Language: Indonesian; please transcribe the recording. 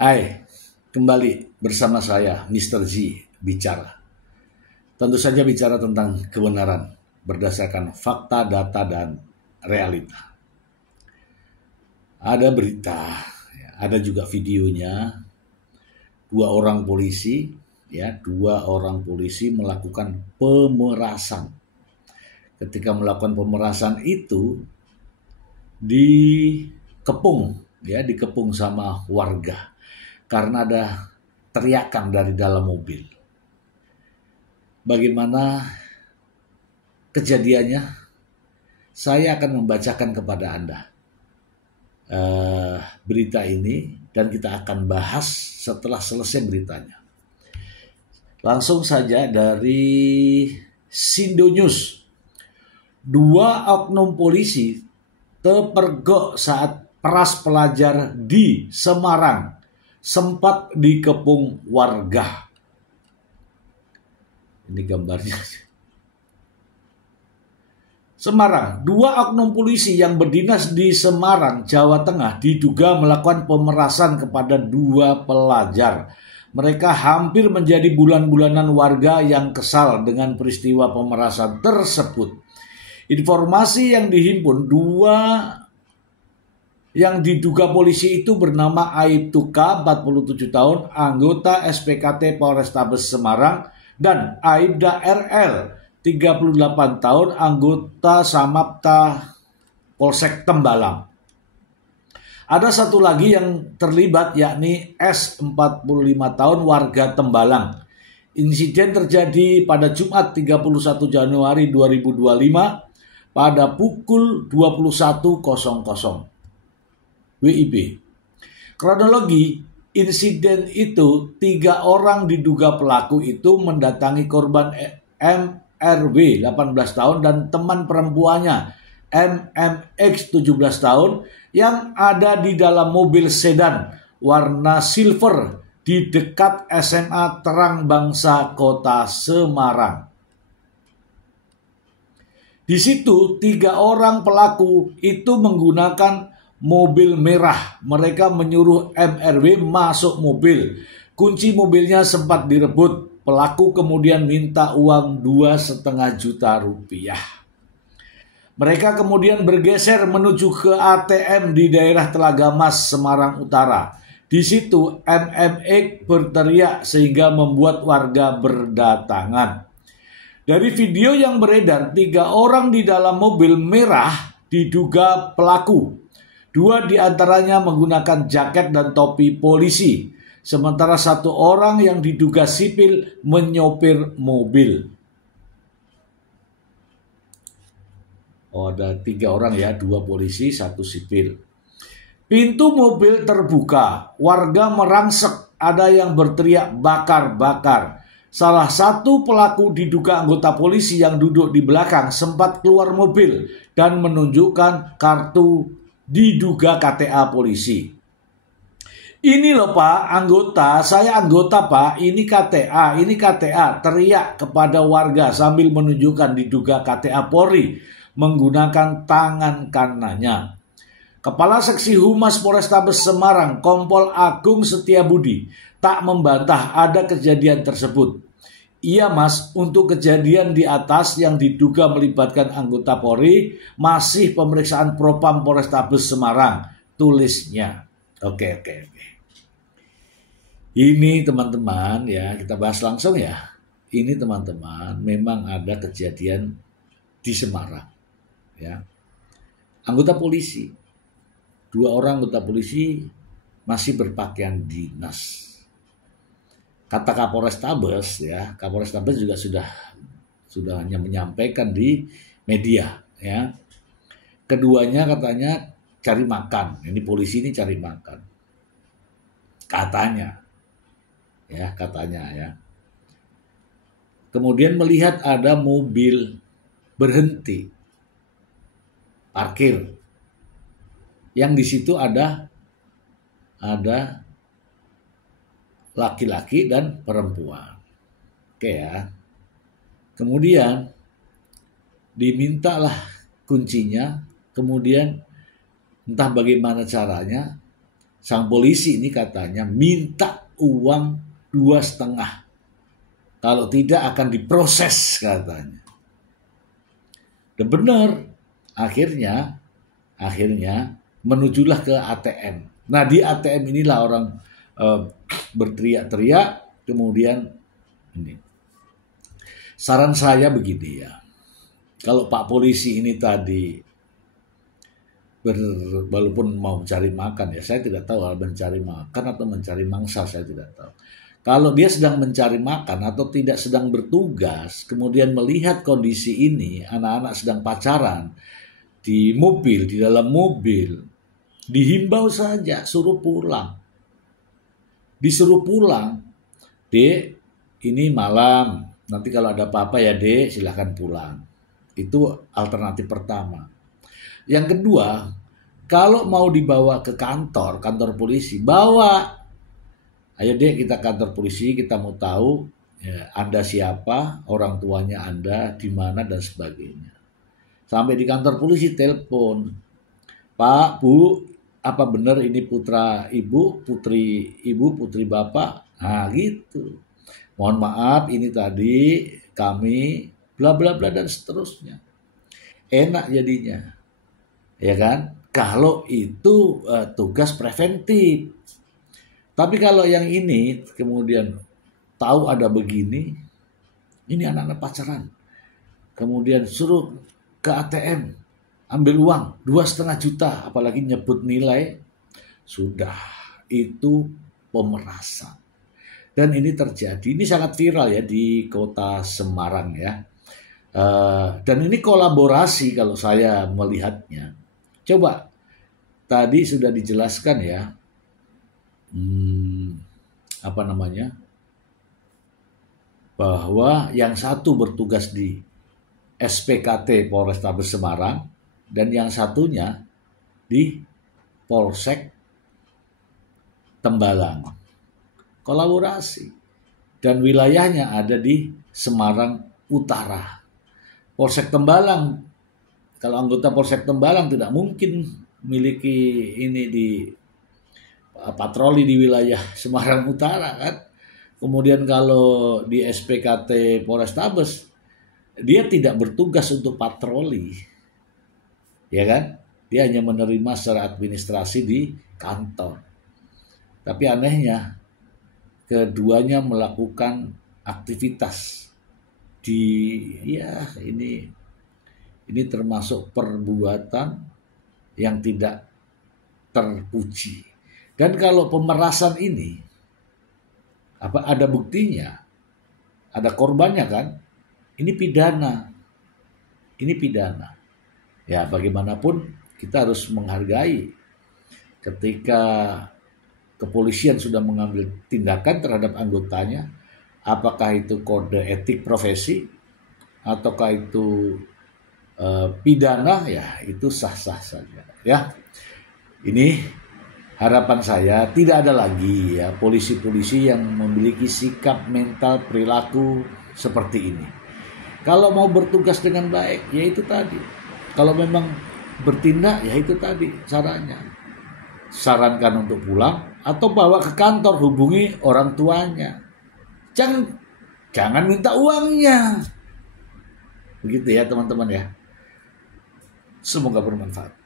Hai, kembali bersama saya, Mr. Z, bicara. Tentu saja bicara tentang kebenaran berdasarkan fakta, data, dan realita. Ada berita, ada juga videonya, dua orang polisi melakukan pemerasan. Ketika melakukan pemerasan itu dikepung sama warga. Karena ada teriakan dari dalam mobil. Bagaimana kejadiannya? Saya akan membacakan kepada Anda berita ini dan kita akan bahas setelah selesai beritanya. Langsung saja dari Sindo News. 2 oknum polisi terpergok saat peras pelajar di Semarang sempat dikepung warga. Ini gambarnya. Semarang, 2 oknum polisi yang berdinas di Semarang, Jawa Tengah diduga melakukan pemerasan kepada 2 pelajar. Mereka hampir menjadi bulan-bulanan warga yang kesal dengan peristiwa pemerasan tersebut. Informasi yang dihimpun, 2 yang diduga polisi itu bernama Aibtu K, 47 tahun, anggota SPKT Polrestabes Semarang, dan Aibda RL, 38 tahun, anggota Samapta Polsek Tembalang. Ada satu lagi yang terlibat, yakni S, 45 tahun, warga Tembalang. Insiden terjadi pada Jumat 31 Januari 2025 pada pukul 21.00 WIB. Kronologi insiden itu, 3 orang diduga pelaku itu mendatangi korban MRW 18 tahun dan teman perempuannya MMX 17 tahun yang ada di dalam mobil sedan warna silver di dekat SMA Terang Bangsa Kota Semarang. Di situ 3 orang pelaku itu menggunakan mobil merah. Mereka menyuruh MRW masuk mobil. Kunci mobilnya sempat direbut. Pelaku kemudian minta uang 2,5 juta rupiah. Mereka kemudian bergeser menuju ke ATM di daerah Telaga Mas, Semarang Utara. Di situ MMX berteriak sehingga membuat warga berdatangan. Dari video yang beredar, 3 orang di dalam mobil merah diduga pelaku. 2 diantaranya menggunakan jaket dan topi polisi, sementara 1 orang yang diduga sipil menyopir mobil. Ada 3 orang ya, 2 polisi, 1 sipil. Pintu mobil terbuka, warga merangsek, ada yang berteriak bakar-bakar. Salah satu pelaku diduga anggota polisi yang duduk di belakang sempat keluar mobil dan menunjukkan kartu diduga KTA polisi. Ini loh Pak, saya anggota Pak, ini KTA, teriak kepada warga sambil menunjukkan diduga KTA Polri menggunakan tangan kanannya. Kepala Seksi Humas Polrestabes Semarang, Kompol Agung Setiabudi, tak membantah ada kejadian tersebut. Iya Mas, untuk kejadian di atas yang diduga melibatkan anggota Polri, masih pemeriksaan Propam Polrestabes Semarang, tulisnya. Oke. Ini teman-teman ya, kita bahas langsung ya. Ini teman-teman, memang ada kejadian di Semarang. Ya. Anggota polisi, 2 orang anggota polisi masih berpakaian dinas. Kata Kapolrestabes ya, Kapolrestabes juga sudah hanya menyampaikan di media ya. Keduanya katanya cari makan. Ini polisi ini cari makan. Katanya ya. Kemudian melihat ada mobil berhenti parkir. Yang di situ ada laki-laki dan perempuan. Oke ya. Kemudian dimintalah kuncinya, kemudian entah bagaimana caranya sang polisi ini katanya minta uang 2,5. Kalau tidak akan diproses katanya. Dan benar, akhirnya menujulah ke ATM. Nah di ATM inilah orang berteriak-teriak, kemudian ini. Saran saya begini ya, kalau Pak Polisi ini tadi walaupun mau mencari makan ya, saya tidak tahu mencari makan atau mencari mangsa, saya tidak tahu. Kalau dia sedang mencari makan atau tidak sedang bertugas, kemudian melihat kondisi ini, anak-anak sedang pacaran di mobil, di dalam mobil, dihimbau saja, suruh pulang. Disuruh pulang, Dek, ini malam, nanti kalau ada apa-apa ya Dek, silahkan pulang. Itu alternatif pertama. Yang kedua, kalau mau dibawa ke kantor polisi, bawa. Ayo Dek, kita kantor polisi, kita mau tahu ya, Anda siapa, orang tuanya Anda, di mana dan sebagainya. Sampai di kantor polisi telepon, Pak, Bu, apa benar ini putra ibu, putri bapak? Nah gitu. Mohon maaf, ini tadi kami bla bla bla dan seterusnya. Enak jadinya, ya kan? Kalau itu tugas preventif. Tapi kalau yang ini kemudian tahu ada begini, ini anak-anak pacaran, kemudian suruh ke ATM, ambil uang 2,5 juta, apalagi nyebut nilai, sudah itu pemerasan. Dan ini terjadi, ini sangat viral ya di kota Semarang ya. Dan ini kolaborasi kalau saya melihatnya. Coba, tadi sudah dijelaskan ya, bahwa yang satu bertugas di SPKT Polrestabes Semarang dan yang satunya di Polsek Tembalang. Kolaborasi. Dan wilayahnya ada di Semarang Utara. Polsek Tembalang, kalau anggota Polsek Tembalang tidak mungkin memiliki ini di patroli di wilayah Semarang Utara kan. Kemudian kalau di SPKT Polrestabes, dia tidak bertugas untuk patroli, ya kan? Dia hanya menerima secara administrasi di kantor. Tapi anehnya, keduanya melakukan aktivitas di, ya ini termasuk perbuatan yang tidak terpuji. Dan kalau pemerasan ini, ada buktinya, ada korbannya kan? Ini pidana. Ya bagaimanapun kita harus menghargai ketika kepolisian sudah mengambil tindakan terhadap anggotanya, apakah itu kode etik profesi, ataukah itu pidana, ya itu sah-sah saja. Ya, ini harapan saya tidak ada lagi ya polisi-polisi yang memiliki sikap mental perilaku seperti ini. Kalau mau bertugas dengan baik, ya itu tadi. Kalau memang bertindak, ya itu tadi caranya. Sarankan untuk pulang atau bawa ke kantor, hubungi orang tuanya. Jangan minta uangnya. Begitu ya teman-teman ya. Semoga bermanfaat.